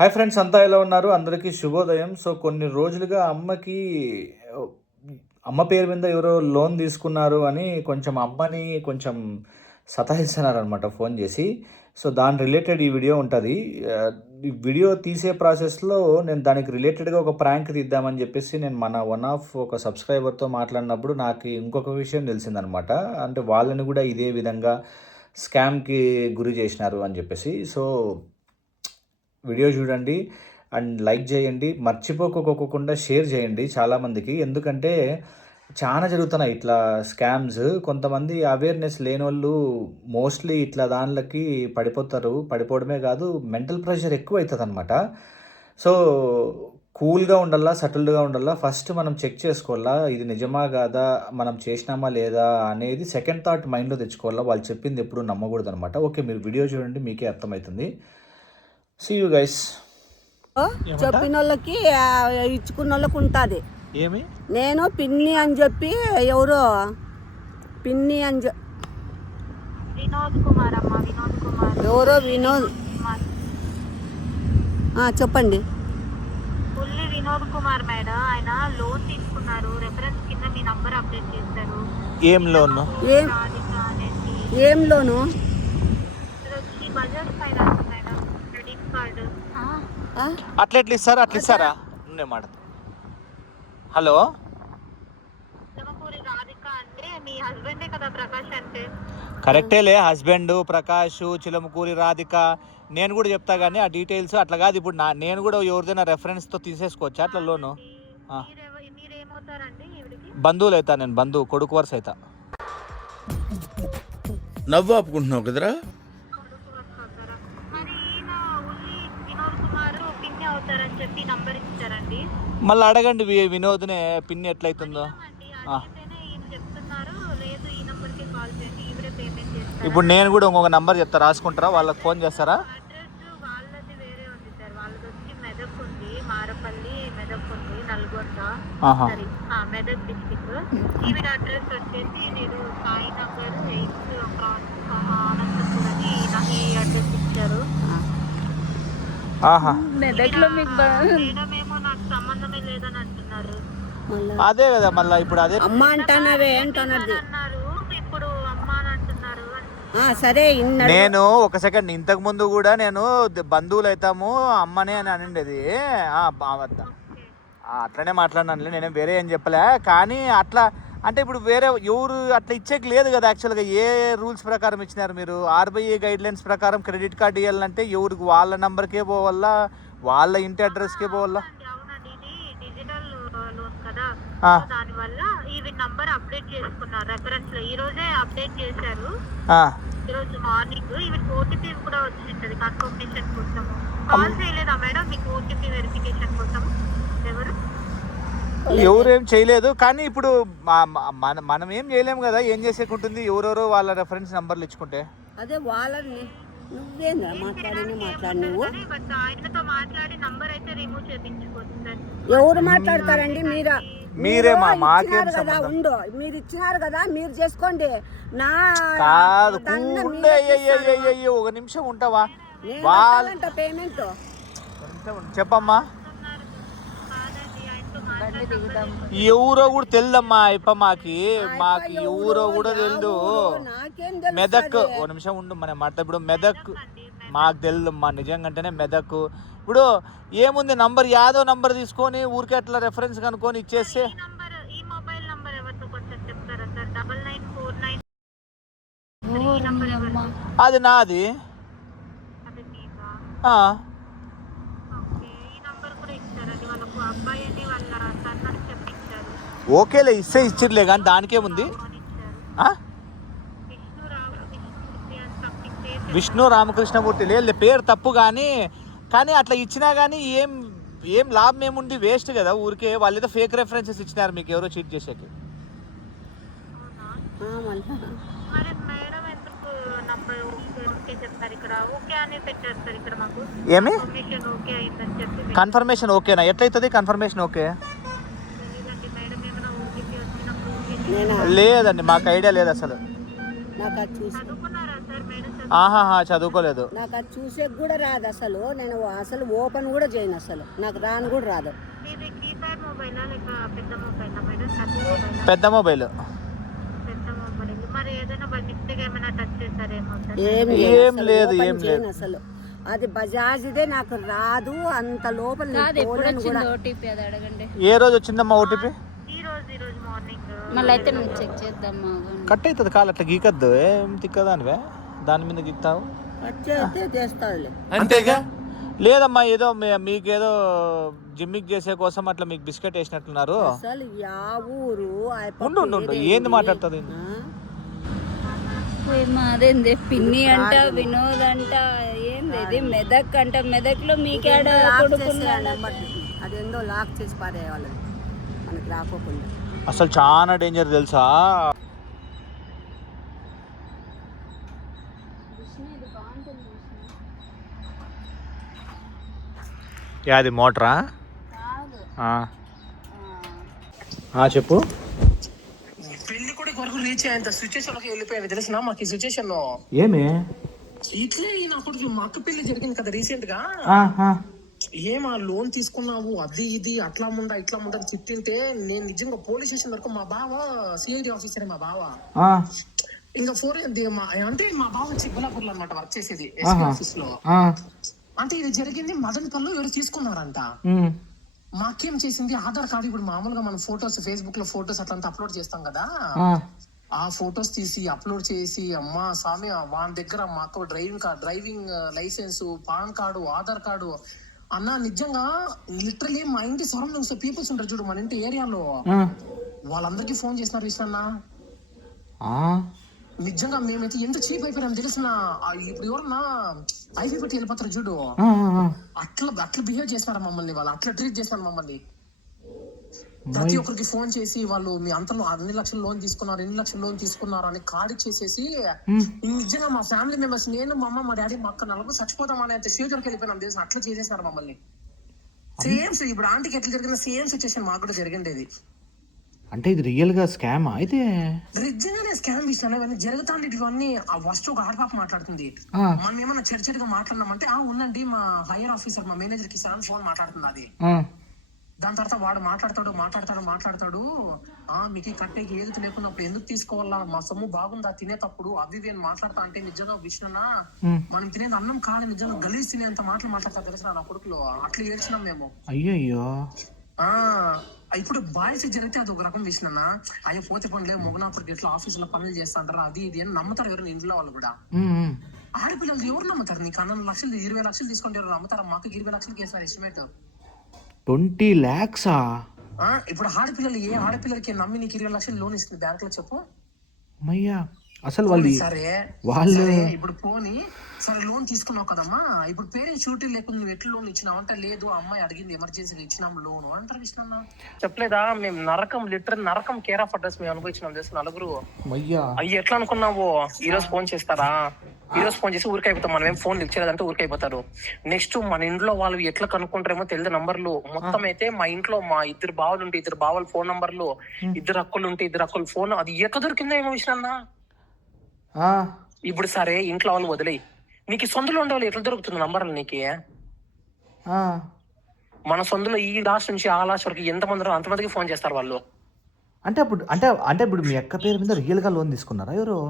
Hi friends, అంతా ఎలా ఉన్నారు? అందరికీ శుభోదయం. సో కొన్ని రోజులుగా అమ్మ పేరు మీద ఎవరో లోన్ తీసుకున్నారు అని అమ్మని సతాయిస్తున్నారనమాట ఫోన్ చేసి. సో దాని రిలేటెడ్ ఈ వీడియో ఉంటుంది. ఈ వీడియో తీసే ప్రాసెస్లో నేను దానికి రిలేటెడ్గా ఒక ప్రాంక్ తీద్దామని చెప్పేసి నేను ఒక సబ్స్క్రైబర్తో మాట్లాడినప్పుడు నాకు ఇంకొక విషయం తెలిసిందనమాట. అంటే వాళ్ళని కూడా ఇదే విధంగా స్కామ్కి గురి చేసినారు అని చెప్పేసి. సో వీడియో చూడండి అండ్ లైక్ చేయండి, మర్చిపోకోకుండా షేర్ చేయండి చాలామందికి. ఎందుకంటే చాలా జరుగుతున్నాయి ఇట్లా స్కామ్స్. కొంతమంది అవేర్నెస్ లేని వాళ్ళు మోస్ట్లీ ఇట్లా దానిలోకి పడిపోతారు. పడిపోవడమే కాదు, మెంటల్ ప్రెషర్ ఎక్కువ అవుతుంది అనమాట. సో కూల్గా ఉండాలా, సటిల్డ్గా ఉండాలా. ఫస్ట్ మనం చెక్ చేసుకోవాలా, ఇది నిజమా కాదా, మనం చేసినామా లేదా అనేది సెకండ్ థాట్ మైండ్లో తెచ్చుకోవాలా. వాళ్ళు చెప్పింది ఎప్పుడు నమ్మకూడదు అనమాట. ఓకే, మీరు వీడియో చూడండి, మీకే అర్థమవుతుంది. See you guys. చెప్పిన వాళ్ళకి ఇచ్చుకున్న వాళ్ళకి ఉంటుంది. ఏమి నేను పిన్ని అని చెప్పి ఎవరో పిన్ని అని వినోద్ కుమార్ అమ్మ, వినోద్ కుమార్ ఎవరో వినోద్ చెప్పండి. పుల్లి వినోద్ కుమార్ మేడం, ఆయన లోన్ తీసుకున్నారు. రెఫరెన్స్ కింద మీ నంబర్ అప్డేట్ చేస్తారు. ఏం లోన్? ఏం loan? Bajaj finance madam, credit card. అట్లా ఇస్తారా? మాట. హలో, చిలమకూరి రాధిక అంటే మీ హస్బెండే కదా ప్రకాష్ అంటే? కరెక్టేలే, హస్బెండ్ ప్రకాష్, చిలమకూరి రాధిక. నేను కూడా చెప్తా కానీ ఆ డీటెయిల్స్ అట్లా కాదు. ఇప్పుడు నేను కూడా ఎవరిదైనా రెఫరెన్స్తో తీసేసుకోవచ్చా అట్లా లోను? మీరేమవుతారండి ఈవిడికి? బంధువులు అవుతా, నేను బంధువు, కొడుకు వరుస అవుతా. నవ్వు ఆపుకుంటున్నావు కదరా? మరి ఈయన ఉల్లి వినోద్ కుమార్ పిన్ని అవుతారని చెప్పి నంబర్ ఇచ్చారండి. మళ్ళీ అడగండి వినోద్నే పిన్ని ఎట్లయితుందో. అడిగితేనే ఈయన చెప్తున్నారు, లేదు ఈ నంబర్కి కాల్ చేయండి, ఈవిడే పేమెంట్ చేస్తారు. ఇప్పుడు నేను కూడా ఇంకొక నంబర్ చెప్తా, రాసుకుంటారా? వాళ్ళకి ఫోన్ చేస్తారా? అడ్రస్ వాళ్ళది వేరే ఉంది సార్. వాళ్ళది వచ్చి మెదక్ ఉంది, మారపల్లి మెదక్ ఉంది, నల్గొండ, సారీ మెదక్ డిస్టిక్. ఈవిడ అడ్రస్ వచ్చేసి మీరు సాయి నగర్ 8 అనంతపురం అని ఈ అడ్రస్ ఇచ్చారు. మెదక్లో మీకు మేడమేమో నాకు సంబంధమే లేదని అంటున్నారు. అదే కదా, మళ్ళీ ఇప్పుడు అదే అమ్మ అంటున్నావే అంటున్నది. అన్నారు, ఇప్పుడు అమ్మ అని అంటున్నారు. సరే, నేను ఒక సెకండ్, ఇంతకు ముందు కూడా నేను బంధువులు అవుతాము అమ్మనే అని అనిండేది. అట్లనే మాట్లాడినానులే, నేనేం వేరే ఏం చెప్పలే. కానీ అట్లా అంటే ఇప్పుడు వేరే ఎవరు అట్లా ఇచ్చేకి లేదు కదా. యాక్చువల్గా ఏ రూల్స్ ప్రకారం ఇచ్చినారు మీరు? ఆర్బీఐ గైడ్ లైన్స్ ప్రకారం క్రెడిట్ కార్డు ఇవ్వాలంటే ఎవరికి వాళ్ళ నంబర్కే పోవాలా, వాళ్ళ ఇంటి అడ్రస్కే పోవాలా? అవునండి, ఇది డిజిటల్ లోన్ కదా, దానివల్ల ఈవి నంబర్ అప్డేట్ చేసుకున్నారు రెఫరెన్స్ లో. ఈ రోజే అప్డేట్ చేశారు, ఈ రోజు మార్నింగ్. ఈవి ఓటీపీ కూడా వచ్చింటది కన్ఫర్మేషన్ కోసం. కాల్ చేయలేదా మేడం మీకు ఓటీపీ వెరిఫికేషన్ కోసం? ఎవరేం చేయలేదు. కానీ ఇప్పుడు మనం ఏం చేయలేము కదా, ఏం చేసేకుంటుంది? ఎవరెవరో వాళ్ళ రెఫరెన్స్ నంబర్లు ఇచ్చుకుంటే. అదే వాళ్ళని నువ్వేందా మాట్లాడి నువ్వు ఆయనతో మాట్లాడి నంబర్ అయితే రిమూవ్ చేయించుకోవచ్చు. ఎవరు మాట్లాడతారండి? మీరే మాకేం కదా, ఉండు, మీరు ఇచ్చినారు కదా, మీరు చేసుకోండి. నా కాదు, ఒక నిమిషం ఉంటావా? వాళ్ళంట పేమెంట్ చెప్పమ్మా. ఎవరో కూడా తెలియదమ్మా ఇప్ప మాకి ఎవరో కూడా తెలియదు. మెదక్, ఓ నిమిషం ఉండు, మన మాట. ఇప్పుడు మెదక్ మాకు తెలియదమ్మా నిజంగానే. మెదక్ ఇప్పుడు ఏముంది, నంబర్ యాదో నంబర్ తీసుకొని ఊరికే అట్లా రెఫరెన్స్ కనుక్కొని ఇచ్చేస్తే. అది నాది. ఓకేలే, ఇచ్చిర్లే కానీ దానికేముంది. విష్ణు రామకృష్ణమూర్తి లేదు, పేరు తప్పు. కానీ అట్లా ఇచ్చినా కానీ ఏం లాభం ఏముంది? వేస్ట్ కదా ఊరికే. వాళ్ళు ఏదో ఫేక్ రెఫరెన్సెస్ ఇచ్చినారు మీకు, ఎవరో చీట్ చేసేకి. ఏమి కన్ఫర్మేషన్ ఓకేనా? ఎట్లయితుంది కన్ఫర్మేషన్? ఓకే లేదండి, మాకు ఐడియా లేదు అసలు. ఆహాహా, చదువుకోలేదు. నాకు అది చూసే కూడా రాదు అసలు. నేను అసలు ఓపెన్ కూడా చేయను అసలు. నాకు రాను కూడా రాదు. ఇది కీప్యాడ్ మొబైలా లేక పెద్ద మొబైలా మేడం? పెద్ద మొబైల్. పెద్ద మొబైల్. మరి ఏదైనా బై మిస్టేక్ ఏమైనా టచ్ చేశారేమో సార్? ఏం లేదు, ఏం లేదు అసలు. అది బజాజ్దే నాకు రాదు. అంత లోపల నేను పోలేను కూడా. ఓటీపీ అది అడగండి. ఏ రోజు వచ్చిందమ్మా ఓటీపీ? ఈ రోజు మార్నింగ్. మళ్ళీ అయితే మేము చెక్ చేద్దామా? కట్ అవుతుంది కాలు, అట్లా గీకద్దు. ఏం తిక్కదానివే దాని మీద గీక్తావు? వచ్చేస్తే చేస్తాడులే. అంతేగా. లేదమ్మా, ఏదో మీకేదో జిమ్మిక్ చేసే కోసం అట్లా మీకు బిస్కెట్ వేసినట్టున్నారు. అసలు యా ఊరు ఉండు ఏంది మాట్లాడుతుంది? మాదేంది పిన్ని అంట, వినోద్ అంట, ఏంది ఇది మెదక్ అంట. మెదక్లో మీకేడ కొడుకున్నాడు. అదేందో లాక్ చేసి పారేవాళ్ళది మనకి రాకోకుండా. అసలు చాలా డేంజర్ తెలుసా? యాది మోటరా? చెప్పు. పెళ్లి కూడా కొరకు రీచ్ అయ్యేంత సిచ్యువేషన్ లోకి వెళ్ళిపోయాను తెలిసిన మాకు. ఈ సిచ్యువేషన్ ఏమి ఇట్లే నా కొడుకు మా అక్క పెళ్లి జరిగింది కదా రీసెంట్ గా. ఏమా లోన్ తీసుకున్నావు అది ఇది అట్లా ముందా ఇట్లా ముందా అని తిట్టింటే నేను నిజంగా పోలీస్ స్టేషన్ వరకు మా బావ సిఐడి ఆఫీసర్. మా బావ ఇంకా అంటే మా బావ చిబ్బలాపూర్ లో అనమాట వర్క్ చేసేది ఎస్పీ ఆఫీస్ లో. అంటే ఇది జరిగింది మదనపల్లిలో ఎవరు తీసుకున్నారంట. మాకేం చేసింది ఆధార్ కార్డు. ఇప్పుడు మామూలుగా మనం ఫొటోస్ ఫేస్బుక్ లో ఫొటోస్ అట్లా అప్లోడ్ చేస్తాం కదా, ఆ ఫొటోస్ తీసి అప్లోడ్ చేసి అమ్మా స్వామి వాళ్ళ దగ్గర మాకు driving licence, PAN card, Aadhaar card అన్న నిజంగా లిటరలీ మా ఇంటి సరౌండింగ్స్ పీపుల్స్ ఉంటారు చూడు మన ఇంటి ఏరియాలో, వాళ్ళందరికీ ఫోన్ చేసినారు విష్ణన్న. నిజంగా మేమైతే ఎంత చీప్ అయిపోయినాం తెలిసిన. ఇప్పుడు ఎవరన్నా ఐపీ పెట్టి వెళ్ళిపోతారు చూడు, అట్లా బిహేవ్ చేస్తున్నారు మమ్మల్ని. వాళ్ళు అట్లా ట్రీట్ చేస్తున్నారు మమ్మల్ని. ప్రతి ఒక్కరికి ఫోన్ చేసి వాళ్ళు మీ అంతలో అన్ని లక్షలు లోన్ తీసుకున్నారు, ఎన్ని లక్షలు లోన్ తీసుకున్నారు అని కార్డు చేసేసి నిజంగా మా ఫ్యామిలీ మెంబర్స్, నేను మా అమ్మ మా డాడీ మా అక్క నలుగురు చచ్చిపోతాం అనే ఫ్యూచర్కి వెళ్ళిపోయినాం తెలిసిన. అట్లా చేసేసినారు మమ్మల్ని. సేమ్ ఇప్పుడు ఆంటీకి ఎట్లా జరిగిన సేమ్ సిచ్యువేషన్ మాకు కూడా జరిగిండేది. అంటే ఇది రియల్ గా స్కామ్ అయితే? నిజంగానే స్కామ్ విషయాలు ఇవన్నీ జరుగుతాండి. ఇవన్నీ ఆ ఫస్ట్ ఒక ఆడపాప మాట్లాడుతుంది. మనం ఏమన్నా చెడుగా మాట్లాడినామంటే ఉండండి మా హైయర్ ఆఫీసర్ మా మేనేజర్ కి ఇస్తారని ఫోన్ మాట్లాడుతుంది అది. దాని తర్వాత వాడు మాట్లాడతాడు మీకు కట్టేకి ఏది లేకున్నప్పుడు ఎందుకు తీసుకోవాలా, మా సొమ్ము బాగుందా తినేటప్పుడు అవి అని మాట్లాడతా అంటే నిజంగా విషయనా మనం తినేది అన్నం కాదు, నిజంగా గలీజ్ తినేంత మాటలు మాట్లాడతా తెలిసిన నా కొడుకులో. అట్లా ఏడ్చినాం మేము. అయ్యో ఇప్పుడు బాయ్స్ జరిగితే అది ఒక రకం విషయనా, అయ్యో పోతే పనులే మొగనాపురికి ఎట్లా ఆఫీసులో పనులు చేస్తాంటారా అది ఇది అని నమ్ముతారు ఎవరైనా ఇంట్లో వాళ్ళు కూడా. ఆడపిల్లలు ఎవరు నమ్ముతారు? నీకు 12 లక్షలు 20 లక్షలు తీసుకుంటే ఎవరు నమ్ముతారా? మాకు 20 లక్షలకి వేసినారు ఎస్టిమేట్. 20 lakhs? ఇప్పుడు ఆడపిల్లలు ఏ ఆడపిల్లలకి నమ్మి నీకు 20 లక్షలు లోన్ ఇస్తుంది బ్యాంక్ లో చెప్పు? అసలు వాళ్ళు ఇప్పుడు పోనీ సరే లోన్ తీసుకున్నావు కదమ్మా, ఇప్పుడు పేరెంట్స్ షూరిటీ లేకుండా నువ్వు ఎట్లా లోన్ ఇచ్చినావు అంటే లేదు అమ్మాయి అడిగింది ఎమర్జెన్సీగా ఇచ్చినాం లోన్ అంటారు విష్ణన్న. చెప్పలేదా మేము నరకం కేర్ ఆఫ్ అడ్రస్ మేము అనుభవించినాం తెలుసు నలుగురు. అయ్యి ఎట్లా అనుకున్నావు? ఈ రోజు ఫోన్ చేస్తారా, ఈ రోజు ఫోన్ చేసి ఊరికైపోతాం. మనం ఏం ఫోన్ లిఫ్ట్ చేయలేదంటే ఊరికైపోతారు. నెక్స్ట్ మన ఇంట్లో వాళ్ళు ఎట్లా కనుక్కుంటారేమో తెలియదు నంబర్లు మొత్తం. అయితే మా ఇంట్లో మా 2 బావలు ఉంటే 2 బావల ఫోన్ నంబర్లు, 2 అక్కలు ఉంటే 2 అక్కల ఫోన్, అది ఎక్కడ దొరికిందో ఏమో విషయన్నా. ఇప్పుడు సరే ఇంట్లో వాళ్ళు వదిలేయి, నీకు సొంతలో ఉండే వాళ్ళు ఎట్లా దొరుకుతుంది నంబర్లు నీకు? మన సొంతలో ఈ లాస్ట్ నుంచి ఆ లాస్ట్ వరకు ఎంతమంది అంతమందికి ఫోన్ చేస్తారు వాళ్ళు. అంటే ఇప్పుడు మీ అక్క పేరు మీద రియల్ గా లోన్ తీసుకున్నారా ఎవరు?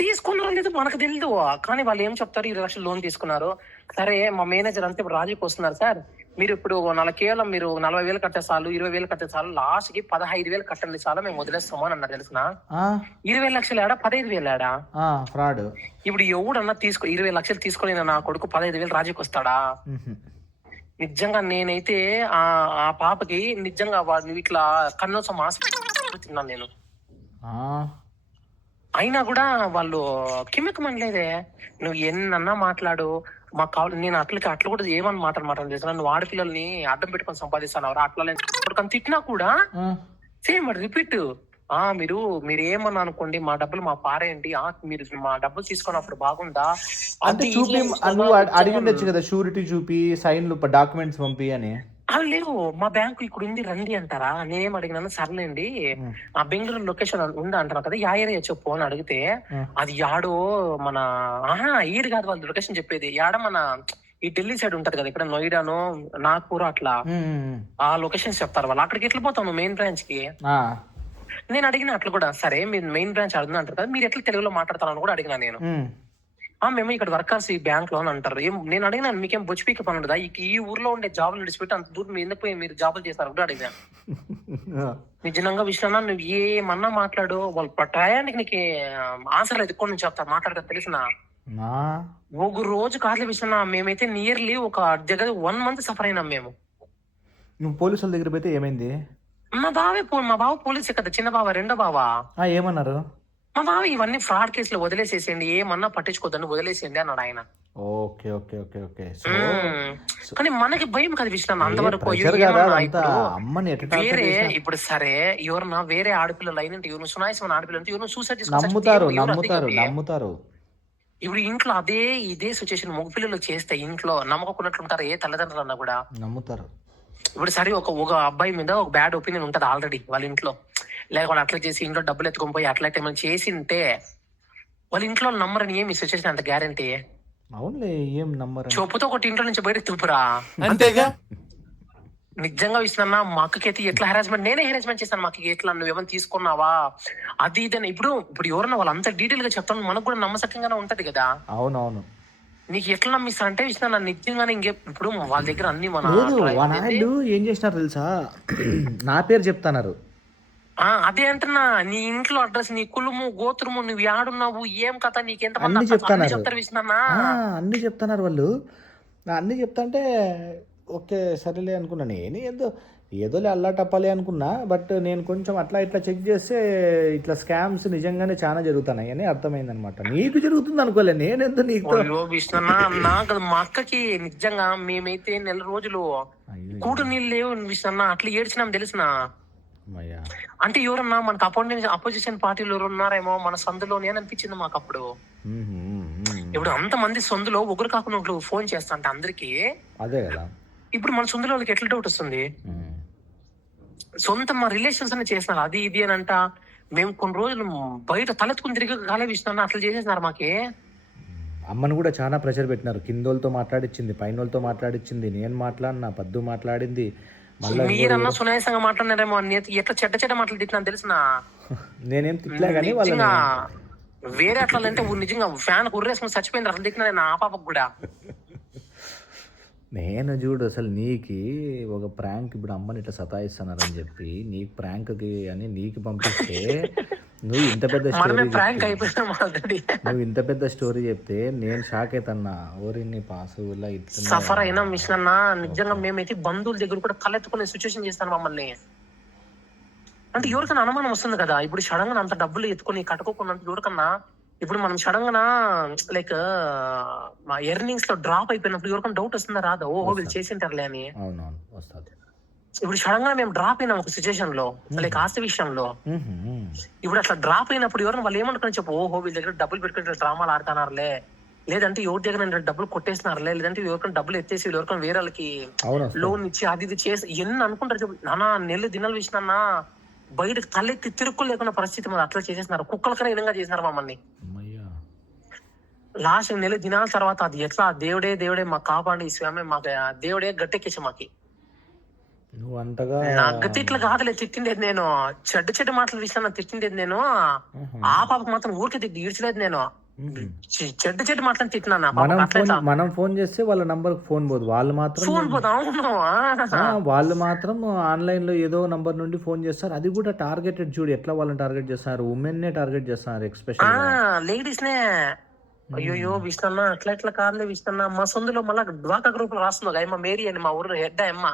తీసుకున్నారో లేదు మనకు తెలియదు, కానీ వాళ్ళు ఏం చెప్తారు 20 లక్షలు లోన్ తీసుకున్నారు. సరే మా మేనేజర్ అంతా ఇప్పుడు రాజీకి వస్తున్నారు, సార్ మీరు ఇప్పుడు కేవలం మీరు 40,000 కట్టే చాలు, 20,000 కట్టే చాలు, లాస్ట్ కి 15,000 కట్టండి చాలు మేము వదిలేస్తాము అని అన్నారు తెలిసిన. 20 లక్షలు ఏడా 15,000 ఏడా ఫ్రాడ్. ఇప్పుడు ఎవడన్నా 20 లక్షలు తీసుకొని నా కొడుకు 15,000 రాజీకి వస్తాడా? నిజంగా నేనైతే ఆ పాపకి నిజంగా నువ్వు ఇట్లా కన్నోసం హాస్పిటల్ తిన్నాను నేను. అయినా కూడా వాళ్ళు కిమ్మెక్కమనలేదే. నువ్వు ఎన్నన్నా మాట్లాడు మాకు కావాలి, నేను అట్లా కూడా ఏమని మాట్లాడమాట చేసిన. నువ్వు ఆడపిల్లల్ని అడ్డం పెట్టుకొని సంపాదిస్తాను అట్లా తిట్టినా కూడా సేమ్ రిపీట్. మీరు ఏమన్నా అనుకోండి మా డబ్బులు మా పారేయండి, మీరు మా డబ్బులు తీసుకున్నప్పుడు బాగుందా అంటే చూపి అడిగిండొచ్చు కదా, షూరిటీ చూపి సైన్లు డాక్యుమెంట్స్ పంపి అని. లేవు మా బ్యాంకు ఇక్కడ ఉంది రండి అంటారా, నేనేం అడిగినాను సర్లేండి ఆ బెంగళూరు లొకేషన్ ఉందా అంటారు కదా, యా ఏరియా చెప్పు అని అడిగితే అది యాడో మన ఈడు కాదు వాళ్ళ లొకేషన్ చెప్పేది, యాడ మన ఈ ఢిల్లీ సైడ్ ఉంటది కదా, ఇక్కడ నోయిడాను నాగ్పూర్ అట్లా ఆ లొకేషన్స్ చెప్తారు వాళ్ళు. అక్కడికి ఎట్లా పోతాము మెయిన్ బ్రాంచ్ కి? నేను అడిగిన అట్లా కూడా, సరే మీరు మెయిన్ బ్రాంచ్ అడుగుతున్నా అంటారు కదా, మీరు ఎట్లా తెలుగులో మాట్లాడతారని కూడా అడిగినా నేను. మేము ఇక్కడ వర్కర్స్ ఈ బ్యాంక్ లో అని అంటారు. నేను అడిగినా మీకేం బొచ్చిపీక పని ఉండదా, ఈ ఊర్లో ఉండే జాబులు నడిచిపెట్టి అంత దూరం మీరు ఎందుకు పోయి మీరు జాబులు చేస్తారు కూడా అడిగినా. నిజంగా విషయం నువ్వు ఏమన్నా మాట్లాడు, వాళ్ళు టయానికి నీకు ఆన్సర్లు ఎదుర్కొని నుంచి చెప్తారు మాట్లాడతా తెలిసిన. ఒక రోజు కాదులే విషయం, మేమైతే నియర్లీ ఒక దగ్గర 1 month సఫర్ అయినాం మేము. నువ్వు పోలీసుల దగ్గర పోతే ఏమైంది? మా బావ పోలీసే కదా, చిన్న బావ రెండో బావ. ఏమన్నారు? మా బావ ఇవన్నీ ఫ్రాడ్ కేసులు వదిలేసేసేయండి, ఏమన్నా పట్టించుకోద్దని వదిలేసేయండి అన్నాడు ఆయన. Okay okay okay okay. కానీ మనకి భయం కదా విషయం అంతవరకు. వేరే ఇప్పుడు సరే ఎవరన్నా వేరే ఆడపిల్లలు అయినంటే ఎవరు సునాయసమైన ఆడపిల్లలు ఎవరు సూసైడ్ నమ్ముతారు. ఇప్పుడు ఇంట్లో ఇదే సిచ్యువేషన్ మగపిల్లలు చేస్తే ఇంట్లో నమ్మకన్నట్లుంటారు ఏ తల్లిదండ్రులు అన్నా కూడా నమ్ముతారు. ఇప్పుడు సరే ఒక అబ్బాయి మీద ఒక బ్యాడ్ ఒపీనియన్ ఉంటది ఆల్రెడీ వాళ్ళ ఇంట్లో, లేకపోతే అట్లా చేసి ఇంట్లో డబ్బులు ఎత్తుకొని పోయి అట్లా ఏమైనా చేసింటే వాళ్ళ ఇంట్లో నమ్మరని ఏమి సిచ్యువేషన్ అంత గ్యారంటీ? అవునులే, ఏం నమ్మరు. చెప్పుతో ఒకటి ఇంట్లో నుంచి బయటకు తులుపురా అంతేగా. నిజంగా విషయన్నా మా అక్కకైతే ఎట్లా హెరాస్మెంట్, నేనే హెరాస్మెంట్ చేశాను మా అక్కకి, ఎట్లా నువ్వేమైనా తీసుకున్నావా అది ఇదని. ఇప్పుడు ఎవరన్నా వాళ్ళు అంత డీటెయిల్ గా చెప్తాను మనకు కూడా నమ్మసక్యంగానే ఉంటది కదా. అవునవును. నీకు ఎట్లా నమ్మిస్తా అంటే విషయం నిజంగానే ఇప్పుడు వాళ్ళ దగ్గర అన్ని మన ఏం చేసినారు తెలుసా, నా పేరు చెప్తున్నారు. అదే అంటున్నా, నీ ఇంట్లో అడ్రస్, నీ కులము గోత్రము, నువ్వు యాడున్నావు ఏం కథ నీకెంత అన్ని చెప్తారు విషయన్నా. అన్ని చెప్తున్నారు వాళ్ళు. అన్ని చెప్తాంటే ఓకే సరేలే అనుకున్నా, నేను ఏదోలే అల్లా టప్పాలి అనుకున్నా. బట్ నేను కొంచెం అట్లా ఇట్లా చెక్ చేస్తే ఇట్లా స్కామ్స్ నిజంగానే చాలా జరుగుతున్నాయి అని అర్థమైంది అనమాట. నీకు జరుగుతుంది అనుకోలే, నేనెందుకు నీకు నాకు మా అక్కకి నిజంగా మేమైతే 4 రోజులు కూడు నీళ్ళు లేవు విషయన్నా అట్లా ఏడ్చినాం తెలిసిన. అంటే ఎవరన్నా మనకు అపోజిషన్ పార్టీలు ఎవరు ఉన్నారేమో మన సందులోని అని అనిపించింది మాకు అప్పుడు. ఇప్పుడు అంతమంది సందులో ఒకరు కాకుండా ఒకరు ఫోన్ చేస్తా అంటే అందరికి అదే కదా. ఇప్పుడు మన సొంతలో వాళ్ళకి ఎట్లా డౌట్ వస్తుంది? సొంత మా రిలేషన్స్ అని చేసినారు అది ఇది అని అంట. మేము కొన్ని రోజులు బయట తలెత్తుకుని తిరిగి కాలే విషయం అట్లా చేసేసినారు మాకి. అమ్మను కూడా చాలా ప్రెషర్ పెట్టినారు. కిందోళ్ళతో మాట్లాడిచ్చింది, పైనోళ్ళతో మాట్లాడిచ్చింది, నేను మాట్లాడినా, పద్దు మాట్లాడింది. మీరన్నా సునాయాసంగా మాట్లాడినారేమో, ఎట్లా చెడ్డ మాటలు తిట్టినా తెలిసిన. నేనేం తిట్లే కానీ వేరే అట్లా అంటే నిజంగా ఫ్యాన్ కుర్రేసుకుని చచ్చిపోయింది అట్లా తిట్టినా నేను ఆ పాపకు కూడా. నేను చూడు అసలు నీకు ఒక ప్రాంక్, ఇప్పుడు అమ్మని ఇట్లా సతాయిస్తున్నారని చెప్పి నీకు ప్రాంక్కి అని నీకు పంపిస్తే నువ్వు ఇంత పెద్ద స్టోరీ చెప్తే నేను షాక్ అవుతున్నా. ఓరిని పాసు సఫర్ అయినా మిషన్ నిజంగా మేమైతే బంధువుల దగ్గర కూడా తలెత్తుకునే సిచ్యువేషన్ చేస్తాను మమ్మల్ని. అంటే ఎవరికైనా అనుమానం వస్తుంది కదా, ఇప్పుడు సడన్ గా అంత డబ్బులు ఎత్తుకుని కట్టుకోకుండా ఎవరికన్నా ఇప్పుడు మనం సడన్ గా లైక్ మా ఎర్నింగ్స్ లో డ్రాప్ అయిపోయినప్పుడు ఎవరికైనా డౌట్ వస్తుందా రాదా, ఓహో వీళ్ళు చేసింటారులే అని. ఇప్పుడు సడన్ గా మేము డ్రాప్ అయినాం ఒక సిచ్యువేషన్ లో, లైక్ ఆస్తి విషయంలో. ఇప్పుడు అట్లా డ్రాప్ అయినప్పుడు ఎవరైనా వాళ్ళు ఏమనుకుని చెప్పు, ఓహో వీళ్ళ దగ్గర డబ్బులు పెట్టుకుని డ్రామాలు ఆడుతున్నారులే, లేదంటే ఎవరి దగ్గర డబ్బులు కొట్టేస్తున్నారులే, లేదంటే ఎవరికైనా డబ్బులు ఎత్తేసి ఎవరికైనా వేరే వాళ్ళకి లోన్ ఇచ్చి అది ఇది చేసి ఎన్ని అనుకుంటారు చెప్పు. నానా నెల్లు దినాలు విషయన్నా బయటకు తలెత్తి తిరుక్కోలేకున్న పరిస్థితి మరి అట్లా చేసేస్తున్నారు. కుక్కలకన్నా ఇనంగా చేసినారు మమ్మల్ని. లాస్ట్ 4 దినాల తర్వాత అది ఎట్లా దేవుడే మాకు కాపాడి స్వామి మాకు దేవుడే గట్టెక్కేసి మాకి. నువ్వు అంతగా నా గట్టి ఇట్లా కాదులే తిట్టిండేది నేను, చెడ్డ మాటలు విషయాన్ని తిట్టిండేది నేను. ఆ పాపకు మాత్రం ఊరికే తిట్టి ఈడ్చలేదు నేను, చెడ్డ మాటలు తిట్టినా. మనం ఫోన్ చేస్తే వాళ్ళ నంబర్ ఫోన్ పోదు, వాళ్ళు మాత్రం ఆన్లైన్ లో ఏదో నంబర్ నుండి ఫోన్ చేస్తారు. అది కూడా టార్గెటెడ్. చూడు ఎట్లా వాళ్ళని టార్గెట్ చేస్తున్నారు, ఉమెన్ నే టార్గెట్ చేస్తున్నారు, ఎక్స్పెషల్ లేడీస్ నే. అయ్యో విష్ణన్న అట్లా కాదులే విష్ణన్న. మా సొందులో మళ్ళా డ్వాకా గ్రూప్ లో రాస్తుంది అమ్మ మేరీ అని, మా ఊరు హెడ్ అమ్మ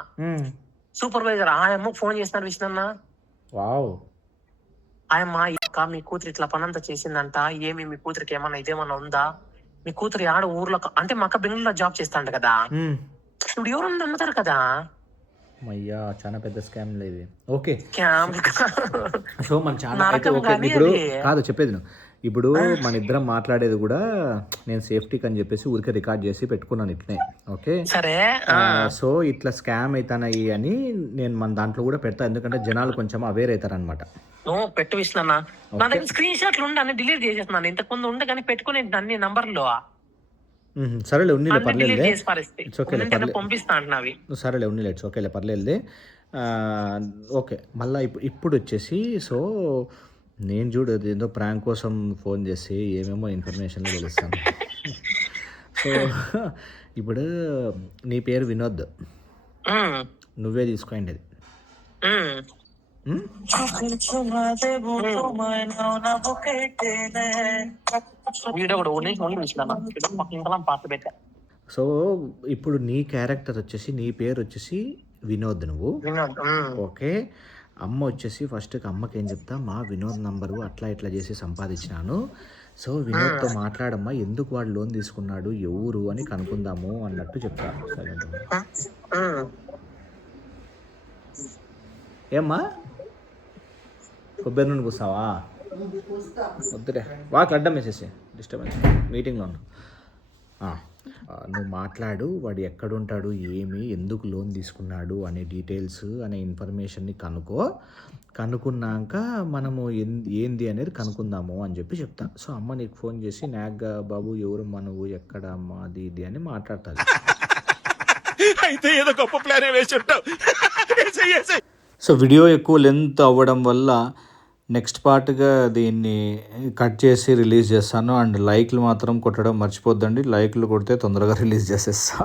సూపర్వైజర్. ఆ అమ్మకు ఫోన్ చేస్తున్నారు విష్ణన్న. ఆయమ్మ మీ కూతురు ఇట్లా పనంతా చేసిందంట, ఏమి మీ కూతురికి ఏమన్నా ఇదేమన్నా ఉందా, మీ కూతురు ఆడ ఊర్లో అంటే మా అక్క బెంగళూరులో జాబ్ చేస్తాంట కదా, ఇప్పుడు ఎవరన్నా నమ్ముతారు కదా. అయ్యా చాలా పెద్ద స్కామ్ లేదు. ఓకే స్కామ్ సో మన ఛానల్ అయితే ఓకే. ఇప్పుడు కాదు చెప్పేది నువ్వు, ఇప్పుడు మన ఇద్దరం మాట్లాడేది కూడా నేను సేఫ్టీకి అని చెప్పేసి ఊరికే రికార్డ్ చేసి పెట్టుకున్నాను ఇట్లనే. ఓకే సరే సో ఇట్లా స్కామ్ అవుతాయి అని నేను మన దాంట్లో కూడా పెడతా, ఎందుకంటే జనాలు కొంచెం అవేర్ అవుతారనమాట. నువ్వు పెట్టు విష్ణన్న, నా దగ్గర స్క్రీన్ షాట్లు ఉండి అన్ని డిలీట్ చేసేస్తున్నాను. ఇంతకుముందు ఉండే కానీ పెట్టుకుని అన్ని నంబర్లో సరేలే ఉన్నీలే పర్లేదులే, ఇట్స్ ఓకేలే పంపిస్తా అంటున్నావి. సరేలే ఉన్నీలే, ఇట్స్ ఓకేలే పర్లేదులే. ఓకే మళ్ళీ ఇప్పుడు వచ్చేసి సో నేను చూడు ఏదో ప్రాంక్ కోసం ఫోన్ చేసి ఏమేమో ఇన్ఫర్మేషన్లు తెలుస్తాను. సో ఇప్పుడు నీ పేరు వినోద్, నువ్వే తీసుకోండి అది. సో ఇప్పుడు నీ క్యారెక్టర్ వచ్చేసి, నీ పేరు వచ్చేసి వినోద్ నువ్వు. ఓకే అమ్మ వచ్చేసి ఫస్ట్కి అమ్మకి ఏం చెప్తా, మా వినోద్ నంబరు అట్లా ఇట్లా చేసి సంపాదించినాను, సో వినోద్తో మాట్లాడమ్మా, ఎందుకు వాడు లోన్ తీసుకున్నాడు, ఎవరు అని కనుక్కుందాము అన్నట్టు చెప్తా. సరే ఏమ్మా కొబ్బరి నూనె కూస్తావా? వద్దులే వాకి అడ్డం వేసేసి, డిస్టర్బెన్స్ మీటింగ్లో ఉన్నా. నువ్వు మాట్లాడు, వాడు ఎక్కడుంటాడు, ఏమి, ఎందుకు లోన్ తీసుకున్నాడు అనే డీటెయిల్స్ అనే ఇన్ఫర్మేషన్ని కనుక్కున్నాక మనము ఏంది అనేది కనుక్కుందాము అని చెప్పి చెప్తాను. సో అమ్మ నీకు ఫోన్ చేసి నాగ్గా బాబు ఎవరమ్మా నువ్వు, ఎక్కడ అమ్మ, అది ఇది అని మాట్లాడుతుంది. అయితే ఏదో గొప్ప ప్లాన్ వేసి ఉంటావు. సో వీడియో ఎక్కువ లెంత్ అవ్వడం వల్ల నెక్స్ట్ పార్ట్గా దీన్ని కట్ చేసి రిలీజ్ చేస్తాను. అండ్ లైక్లు మాత్రం కొట్టడం మర్చిపోద్దండి, లైక్లు కొడితే తొందరగా రిలీజ్ చేసేస్తా.